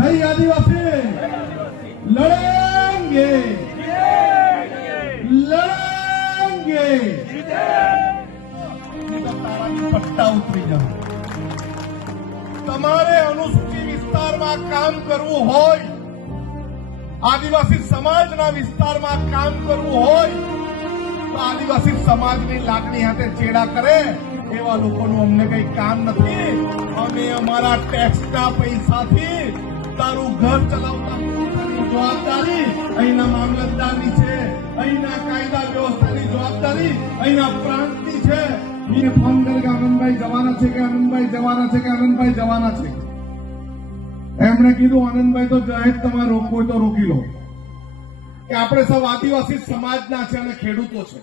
जय आदिवासी लड़ेंगे लड़ेंगे पट्टा उतरी जाओ તમારે અનુસૂચિત વિસ્તારમાં કામ કરવું હોય આદિવાસી સમાજના વિસ્તારમાં કામ કરવું હોય તો આદિવાસી સમાજની લાગણી હાથે ચેડા કરે એવા લોકોનું અમને કઈ કામ નથી અમે અમારા ટેક્સના પૈસાથી તારું ઘર ચલાવતા જવાબદારી અહીંના મામલતદારની છે અહીંના કાયદા વ્યવસ્થાની જવાબદારી અહીંના પ્રાંતની છે એને ફોન કરે કે આનંદભાઈ જવાના છે કે આનંદભાઈ જવાના છે કે આનંદભાઈ જવાના છે એમણે કીધું આનંદભાઈ તો જાહેર તમારે રોકવું હોય તો રોકી લો કે આપણે સૌ આદિવાસી સમાજના છે અને ખેડૂતો છે